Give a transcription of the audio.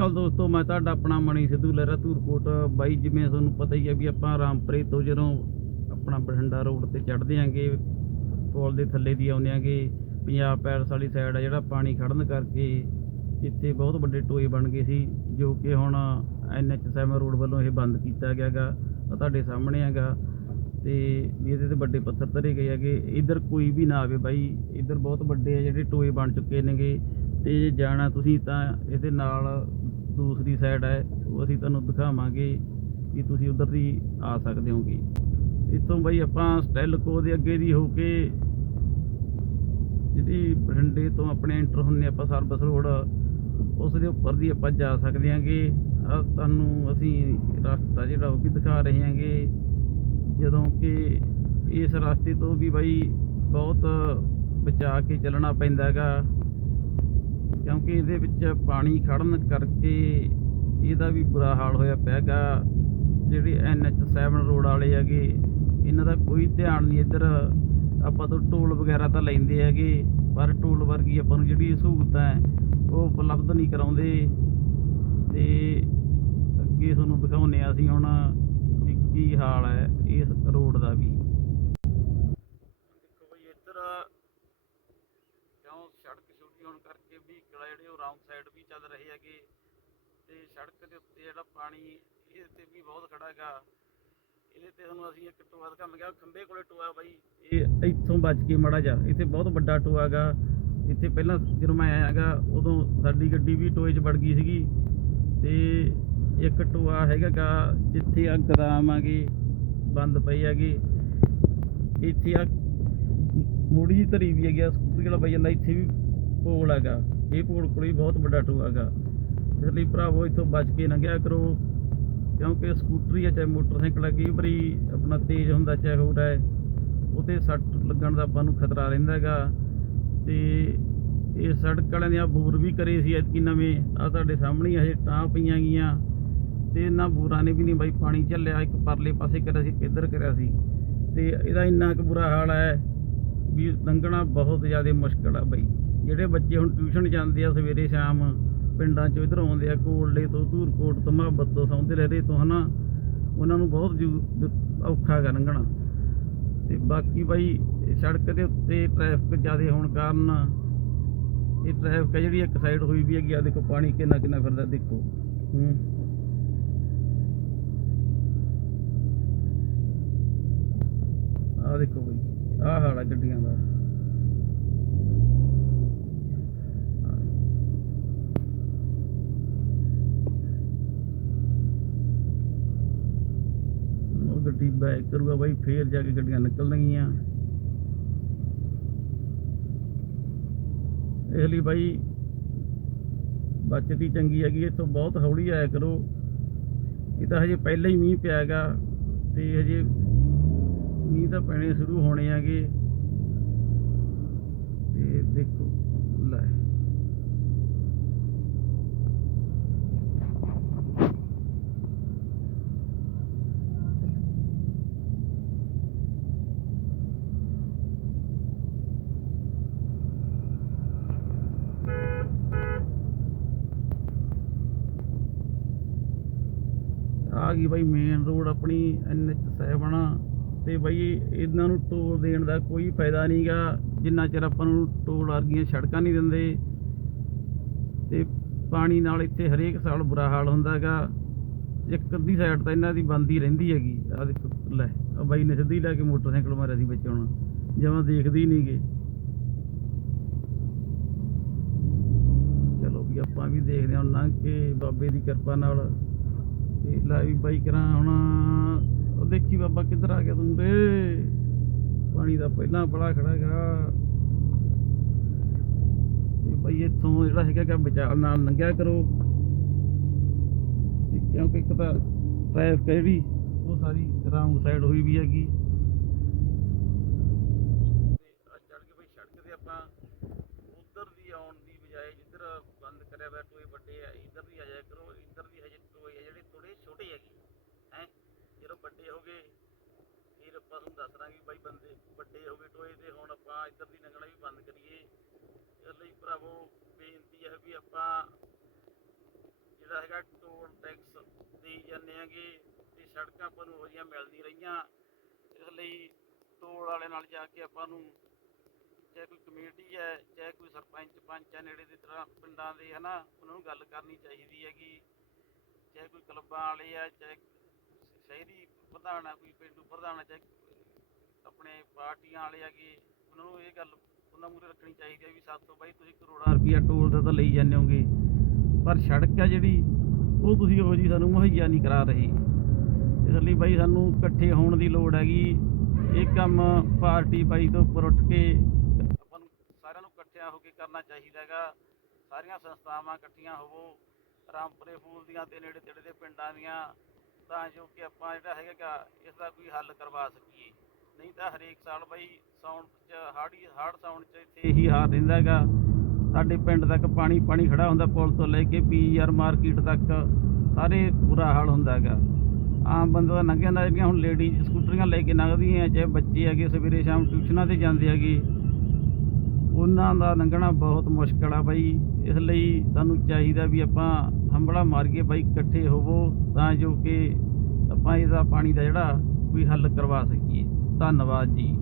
ਚੱਲ ਦੋਸਤੋ, ਮੈਂ ਤੁਹਾਡਾ ਆਪਣਾ ਮਣੀ ਸਿੱਧੂ ਲਹਿਰਾ, ਧੂਰਕੋਟ। ਬਾਈ, ਜਿਵੇਂ ਤੁਹਾਨੂੰ ਪਤਾ ਹੀ ਹੈ ਵੀ ਆਪਾਂ ਰਾਮਪੁਰੇ ਤੋਂ ਜਦੋਂ ਆਪਣਾ ਬਠਿੰਡਾ ਰੋਡ ਤੇ ਚੜ੍ਹਦੇ ਆਂਗੇ, ਪੁਲ ਦੇ ਥੱਲੇ ਦੀ ਆਉਂਦੇ ਆਂਗੇ, ਪੰਜਾਬ ਪੈਲਸ ਵਾਲੀ ਸਾਈਡ ਆ ਜਿਹੜਾ ਪਾਣੀ ਖੜਨ ਕਰਕੇ ਇੱਥੇ ਬਹੁਤ ਵੱਡੇ ਟੋਏ ਬਣ ਗਏ ਸੀ, ਜੋ ਕਿ ਹੁਣ ਐਨਐਚ7 ਰੋਡ ਵੱਲੋਂ ਇਹ ਬੰਦ ਕੀਤਾ ਗਿਆ ਗਾ ਤੁਹਾਡੇ ਸਾਹਮਣੇ ਹੈਗਾ। ਤੇ ਵੀ ਇਹਦੇ ਤੇ ਵੱਡੇ ਪੱਥਰ ਧਰੇ ਗਏ ਹੈਗੇ। ਇੱਧਰ ਕੋਈ ਵੀ ਨਾ ਆਵੇ ਬਾਈ, ਇੱਧਰ ਬਹੁਤ ਵੱਡੇ ਆ ਜਿਹੜੇ ਟੋਏ ਬਣ ਚੁੱਕੇ ਨੇਗੇ। ਤੇ ਜੇ ਜਾਣਾ ਤੁਸੀਂ ਤਾਂ ਇਹਦੇ ਨਾਲ ਦੂਸਰੀ ਸਾਈਡ ਹੈ, ਉਹ ਅਸੀਂ ਤੁਹਾਨੂੰ ਦਿਖਾਵਾਂਗੇ ਕਿ ਤੁਸੀਂ ਉਧਰ ਦੀ ਆ ਸਕਦੇ ਹੋਗੇ। ਇੱਥੋਂ ਬਾਈ ਆਪਾਂ ਸਟੈਲਕੋ ਦੇ ਅੱਗੇ ਦੀ ਹੋ ਕੇ, ਜਿਹੜੀ ਬਠਿੰਡੇ ਤੋਂ ਆਪਣੇ ਐਂਟਰ ਹੁੰਦੇ ਆਪਾਂ ਸਰਵਿਸ ਰੋਡ ਉਸ ਦੇ ਉੱਪਰ ਦੀ ਆਪਾਂ ਜਾ ਸਕਦੇ ਹਾਂਗੇ। ਤੁਹਾਨੂੰ ਅਸੀਂ ਰਸਤਾ ਜਿਹੜਾ ਉਹ ਵੀ ਦਿਖਾ ਰਹੇ ਹਾਂਗੇ, ਜਦੋਂ ਕਿ ਇਸ ਰਸਤੇ ਤੋਂ ਵੀ ਬਾਈ ਬਹੁਤ ਬਚਾ ਕੇ ਚੱਲਣਾ ਪੈਂਦਾ ਹੈਗਾ। ਕਿਉਂਕਿ ਇਹਦੇ ਵਿੱਚ ਪਾਣੀ ਖੜਨ ਕਰਕੇ ਇਹਦਾ ਵੀ ਬੁਰਾ ਹਾਲ ਹੋਇਆ ਪਿਆ ਹੈਗਾ। ਜਿਹੜੇ NH7 ਰੋਡ ਵਾਲੇ ਹੈਗੇ, ਇਹਨਾਂ ਦਾ ਕੋਈ ਧਿਆਨ ਨਹੀਂ ਇੱਧਰ। ਆਪਾਂ ਤੋਂ ਟੋਲ ਵਗੈਰਾ ਤਾਂ ਲੈਂਦੇ ਹੈਗੇ, ਪਰ ਟੋਲ ਵਰਗੀ ਆਪਾਂ ਨੂੰ ਜਿਹੜੀ ਸਹੂਲਤਾਂ ਹੈ, ਉਹ ਉਪਲਬਧ ਨਹੀਂ ਕਰਾਉਂਦੇ। ਤੇ ਅੱਗੇ ਤੁਹਾਨੂੰ ਦਿਖਾਉਂਦੇ ਆ ਅਸੀਂ ਹੁਣ ਵੀ ਕੀ ਹਾਲ ਹੈ ਇਸ ਰੋਡ ਦਾ ਵੀ ਦੇਖੋ ਬਈ ਇੱਧਰ ਕਿਉਂ ਸੜਕ ਛੋਟੀ ਹੋਣ ਕਰਕੇ ਵਹੀਕਲ ਵੀ ਚੱਲ ਰਹੇ ਹੈਗੇ ਤੇ ਸੜਕ ਦੇ ਉੱਤੇ ਜਿਹੜਾ ਪਾਣੀ ਇਹ ਤੇ ਵੀ ਬਹੁਤ ਖੜਾ ਹੈਗਾ। ਇਹਦੇ ਤੇ ਤੁਹਾਨੂੰ ਅਸੀਂ ਇੱਕ ਟੋਆ ਦਿਖਾਵਾਂਗੇ। ਗਿਆ ਖੰਬੇ ਕੋਲੇ ਟੋਆ ਬਾਈ, ਇਹ ਇੱਥੋਂ ਬਚ ਕੇ ਮੜਾ ਜਾ ਇੱਥੇ ਬਹੁਤ ਵੱਡਾ ਟੋਆ ਹੈਗਾ। ਇੱਥੇ ਪਹਿਲਾਂ ਜਦੋਂ ਮੈਂ ਆਇਆ ਹੈਗਾ, ਉਦੋਂ ਸਾਡੀ ਗੱਡੀ ਵੀ ਟੋਏ 'ਚ ਵੜ ਗਈ ਸੀਗੀ। ਤੇ ਇੱਕ ਟੋਆ ਹੈਗਾ ਗਾ ਜਿੱਥੇ ਆ ਗਦਾਮ ਆਗੇ, ਬੰਦ ਪਈ ਹੈਗੀ। ਇੱਥੇ ਆ ਮੋੜੀ ਧਰੀ ਵੀ ਹੈਗੀ ਆ, ਸਕੂਟਰੀ ਵਾਲਾ ਬਾਈ ਜਾਂਦਾ ਇੱਥੇ ਵੀ ਪੋਲ ਹੈਗਾ। ਇਹ ਪੋਲ ਕੋਲ ਹੀ ਬਹੁਤ ਵੱਡਾ ਟੋਆ ਹੈਗਾ। ਇਸ ਲਈ ਭਰਾਵੋ ਇੱਥੋਂ ਬਚ ਕੇ ਲੰਘਿਆ ਕਰੋ, ਕਿਉਂਕਿ ਸਕੂਟਰੀ ਹੈ ਚਾਹੇ ਮੋਟਰਸਾਈਕਲ ਹੈ ਕਈ ਵਾਰੀ ਆਪਣਾ ਤੇਜ਼ ਹੁੰਦਾ, ਚਾਹੇ ਹੋਰ ਹੈ ਉਹਤੇ ਸੱਟ ਲੱਗਣ ਦਾ ਆਪਾਂ ਨੂੰ ਖਤਰਾ ਰਹਿੰਦਾ ਹੈਗਾ। ਤੇ ਇਹ ਸੜਕ ਵਾਲਿਆਂ ਦੀਆਂ ਬੂਰ ਵੀ ਕਰੇ ਸੀ ਐਤਕੀ ਨਵੇਂ ਆ ਤੁਹਾਡੇ ਸਾਹਮਣੇ ਹਜੇ ਟਾਂ ਪਈਆਂ ਗਈਆਂ। ਤੇ ਇਹਨਾਂ ਬੂਰਾਂ ਨੇ ਵੀ ਨਹੀਂ ਬਾਈ ਪਾਣੀ ਝੱਲਿਆ, ਇੱਕ ਪਰਲੇ ਪਾਸੇ ਕਰਿਆ ਸੀ ਕਿੱਧਰ ਕਰਿਆ ਸੀ। ਤੇ ਇਹਦਾ ਇੰਨਾ ਕੁ ਬੁਰਾ ਹਾਲ ਹੈ ਵੀ ਲੰਘਣਾ ਬਹੁਤ ਜ਼ਿਆਦਾ ਮੁਸ਼ਕਲ ਆ ਬਾਈ। ਜਿਹੜੇ ਬੱਚੇ ਹੁਣ ਟਿਊਸ਼ਨ ਜਾਂਦੇ ਆ ਸਵੇਰੇ ਸ਼ਾਮ, ਪਿੰਡਾਂ ਚੋਂ ਇਧਰ ਆਉਂਦੇ ਆ ਕੋਲਡੇ ਤੋਂ ਧੂਰਕੋਟ ਤੋਂ ਮੁਹੱਬਤ ਤੋਂ ਸੌਂਦੇ ਲਹਿਰੇ ਤੋਂ ਹਨਾ, ਉਹਨਾਂ ਨੂੰ ਬਹੁਤ ਔਖਾ ਹੈਗਾ ਤੇ ਬਾਕੀ ਬਾਈ, ਸੜਕ ਦੇ ਉੱਤੇ ਟ੍ਰੈਫਿਕ ਜ਼ਿਆਦਾ ਹੋਣ ਕਾਰਨ ਇਹ ਟ੍ਰੈਫਿਕ ਹੈ ਜਿਹੜੀ ਇੱਕ ਸਾਈਡ ਹੋਈ ਵੀ ਹੈਗੀ ਆ ਦੇਖੋ ਪਾਣੀ ਕਿੰਨਾ ਕਿੰਨਾ ਫਿਰਦਾ, ਦੇਖੋ। ਹੂੰ। ਆ ਦੇਖੋ ਬਈ, ਆਹ ਹਾਲ ਗੱਡੀਆਂ ਦਾ। ਗੱਡੀ ਬੈਕ ਕਰੂਗਾ ਬਾਈ ਫੇਰ ਜਾ ਕੇ ਗੱਡੀਆਂ ਨਿਕਲਣਗੀਆਂ। ਇਸ ਲਈ ਬਾਈ, ਬਚਤੀ ਚੰਗੀ ਹੈਗੀ, ਇੱਥੋਂ ਬਹੁਤ ਹੌਲੀ ਆਇਆ ਕਰੋ। ਇਹ ਤਾਂ ਹਜੇ ਪਹਿਲਾਂ ਹੀ ਮੀਂਹ ਪਿਆ ਹੈਗਾ ਤੇ ਹਜੇ ਮੀਂਹ ਤਾਂ ਪੈਣੇ ਸ਼ੁਰੂ ਹੋਣੇ ਹੈਗੇ। ਤੇ ਦੇਖੋ, ਲੈ। ਆ ਗਈ ਬਾਈ ਮੇਨ ਰੋਡ ਆਪਣੀ NH7 ਤੇ ਬਾਈ ਇਹਨਾਂ ਨੂੰ ਟੋਲ ਦੇਣ ਦਾ ਕੋਈ ਫਾਇਦਾ ਨਹੀਂਗਾ ਜਿੰਨਾ ਚਿਰ ਆਪਾਂ ਨੂੰ ਟੋਲ ਵਰਗੀਆਂ ਸੜਕਾਂ ਨਹੀਂ ਦਿੰਦੇ। ਤੇ ਪਾਣੀ ਨਾਲ ਇੱਥੇ ਹਰੇਕ ਸਾਲ ਬੁਰਾ ਹਾਲ ਹੁੰਦਾ ਹੈਗਾ ਇੱਕ ਅੱਧੀ ਸਾਈਡ ਤਾਂ ਇਹਨਾਂ ਦੀ ਬੰਦ ਰਹਿੰਦੀ ਹੈਗੀ ਆ ਦੇਖੋ, ਲੈ ਆ ਬਾਈ ਨੇ ਸਿੱਧੀ ਲੈ ਕੇ ਮੋਟਰਸਾਈਕਲ ਮਾਰਿਆ ਸੀ ਵਿੱਚ ਹੁਣ, ਜਮਾਂ ਦੇਖਦੀ ਨਹੀਂਗੇ ਚਲੋ ਵੀ ਆਪਾਂ ਵੀ ਦੇਖਦੇ ਹਾਂ ਲੰਘ ਕੇ ਬਾਬੇ ਦੀ ਕਿਰਪਾ ਨਾਲ। ਤੇ ਲੈ ਵੀ ਬਾਈ ਕਰਾਂ ਹੁਣ, ਉਹ ਦੇਖੀ ਬਾਬਾ ਕਿੱਧਰ ਆ ਗਿਆ ਤੂੰ ਰੇ ਪਾਣੀ ਦਾ ਪਹਿਲਾਂ ਬੜਾ ਖੜਾ ਹੈਗਾ ਤੇ ਬਾਈ ਇੱਥੋਂ ਜਿਹੜਾ ਹੈਗਾ ਕਿ ਬਚਾਅ ਨਾਲ ਲੰਘਿਆ ਕਰੋ। ਤੇ ਕਿਉਂਕਿ ਇੱਕ ਤਾਂ ਟ੍ਰੈਫਿਕ ਜਿਹੜੀ ਉਹ ਸਾਰੀ ਰੌਂਗ ਸਾਈਡ ਹੋਈ ਵੀ ਹੈਗੀ। ਚੜ ਕੇ ਬਈ ਸੜਕ ਤੇ ਆਪਾਂ ਉਧਰ ਦੀ ਆਉਣ ਦੀ ਬਜਾਏ ਜਿੱਧਰ ਬੰਦ ਕਰਿਆ ਹੋਇਆ ਟੋਏ ਵੱਡੇ ਆ ਇੱਧਰ ਦੀ ਆ ਜਾਇਆ ਕਰੋ ਇੱਧਰ ਦੀ ਹਜੇ ਟੋਏ ਆ ਜਿਹੜੇ ਥੋੜੇ ਛੋਟੇ ਹੈਗੇ ਹੈ ਜਦੋਂ ਵੱਡੇ ਹੋ ਗਏ, ਫਿਰ ਆਪਾਂ ਤੁਹਾਨੂੰ ਦੱਸ ਦਾਂਗੇ ਵੀ ਬਾਈ ਬੰਦੇ ਵੱਡੇ ਹੋ ਗਏ ਟੋਏ ਤੇ ਹੁਣ ਆਪਾਂ ਇੱਧਰ ਦੀ ਲੰਘਣਾ ਵੀ ਬੰਦ ਕਰੀਏ। ਇਸ ਲਈ ਭਰਾਵੋ ਬੇਨਤੀ ਹੈ ਵੀ ਆਪਾਂ ਜਿਹੜਾ ਹੈਗਾ ਟੋਲ ਟੈਕਸ ਦੇ ਜਾਂਦੇ ਹੈਗੇ ਤੇ ਸੜਕਾਂ ਆਪਾਂ ਨੂੰ ਵਧੀਆ ਮਿਲ ਨਹੀਂ ਰਹੀਆਂ। ਇਸ ਲਈ ਟੋਲ ਵਾਲੇ ਨਾਲ ਜਾ ਕੇ ਆਪਾਂ ਨੂੰ ਚਾਹੇ ਕੋਈ ਕਮੇਟੀ ਹੈ, ਚਾਹੇ ਕੋਈ ਸਰਪੰਚ, ਪੰਚ ਹੈ ਨੇੜੇ ਦੀ ਤਰ੍ਹਾਂ ਪਿੰਡਾਂ ਦੇ ਹਨਾ, ਉਹਨਾਂ ਨੂੰ ਗੱਲ ਕਰਨੀ ਚਾਹੀਦੀ ਹੈਗੀ। ਚਾਹੇ ਕੋਈ ਕਲੱਬਾਂ ਵਾਲੇ ਆ, ਚਾਹੇ ਸ਼ਹਿਰੀ ਪ੍ਰਧਾਨ ਆ, ਕੋਈ ਪਿੰਡੂ ਪ੍ਰਧਾਨ ਆ, ਚਾਹੇ ਆਪਣੇ ਪਾਰਟੀਆਂ ਵਾਲੇ ਹੈਗੇ, ਉਹਨਾਂ ਨੂੰ ਇਹ ਗੱਲ, ਉਹਨਾਂ ਮੂਰੇ ਰੱਖਣੀ ਚਾਹੀਦੀ ਹੈ ਵੀ ਸਾਤੋਂ ਬਾਈ ਤੁਸੀਂ ਕਰੋੜਾਂ ਰੁਪਈਆ ਟੋਲ ਦਾ ਤਾਂ ਲਈ ਜਾਂਦੇ ਹੋਗੇ। ਪਰ ਸੜਕ ਆ ਜਿਹੜੀ, ਉਹ ਤੁਸੀਂ ਉਹ ਜੀ ਸਾਨੂੰ ਮੁਹੱਈਆ ਨਹੀਂ ਕਰਾ ਰਹੇ। ਇਸ ਲਈ ਬਾਈ ਸਾਨੂੰ ਇਕੱਠੇ ਹੋਣ ਦੀ ਲੋੜ ਹੈਗੀ। ਇਹ ਕੰਮ ਪਾਰਟੀ ਬਾਈ ਤੋਂ ਉੱਪਰ ਉੱਠ ਕੇ ਆਪਾਂ ਨੂੰ ਸਾਰਿਆਂ ਨੂੰ ਇਕੱਠਿਆਂ ਹੋ ਕੇ ਕਰਨਾ ਚਾਹੀਦਾ ਹੈਗਾ। ਸਾਰੀਆਂ ਸੰਸਥਾਵਾਂ ਇਕੱਠੀਆਂ ਹੋਵੋ। ਰਾਮਪੁਰੇ ਫੂਲ ਦੀਆਂ ਤੇ ਨੇੜੇ ਤੇੜੇ ਦੇ ਪਿੰਡਾਂ ਦੀਆਂ। ਤਾਂ ਜੋ ਕਿ ਆਪਾਂ ਜਿਹੜਾ ਹੈਗਾ ਗਾ, ਇਸ ਦਾ ਕੋਈ ਹੱਲ ਕਰਵਾ ਸਕੀਏ। ਨਹੀਂ ਤਾਂ ਹਰੇਕ ਸਾਲ ਬਈ ਸਾਉਣ ਚ ਹਾੜੀ ਹਾੜ ਸਾਉਣ ਚ ਇੱਥੇ ਇਹੀ ਹਾਰ ਰਹਿੰਦਾ ਹੈਗਾ। ਸਾਡੇ ਪਿੰਡ ਤੱਕ ਪਾਣੀ ਪਾਣੀ ਖੜਾ ਹੁੰਦਾ ਪੁਲ ਤੋਂ ਲੈ ਕੇ ਪੀਆਰ ਮਾਰਕੀਟ ਤੱਕ ਸਾਰੇ ਬੁਰਾ ਹਾਲ ਹੁੰਦਾ ਹੈਗਾ। ਆਮ ਬੰਦਾ ਤਾਂ ਲੰਘ ਜਾਂਦਾ ਜਿਹੜੀਆਂ ਹੁਣ ਲੇਡੀਜ਼ ਸਕੂਟਰੀਆਂ ਲੈ ਕੇ ਲੰਘਦੀਆਂ ਚਾਹੇ ਬੱਚੇ ਹੈਗੇ ਸਵੇਰੇ ਸ਼ਾਮ ਟਿਊਸ਼ਨਾਂ ਤੇ ਜਾਂਦੇ ਹੈਗੇ। ਉਹਨਾਂ ਦਾ ਲੰਘਣਾ ਬਹੁਤ ਮੁਸ਼ਕਲ ਆ ਬਾਈ। ਇਸ ਲਈ ਸਾਨੂੰ ਚਾਹੀਦਾ ਵੀ ਆਪਾਂ ਹੰਬੜਾ ਮਾਰ ਕੇ ਬਾਈ, ਇਕੱਠੇ ਹੋਵੋ ਤਾਂ ਜੋ ਕਿ ਆਪਾਂ ਇਹਦਾ ਪਾਣੀ ਦਾ ਜਿਹੜਾ ਕੋਈ ਹੱਲ ਕਰਵਾ ਸਕੀਏ। ਧੰਨਵਾਦ ਜੀ।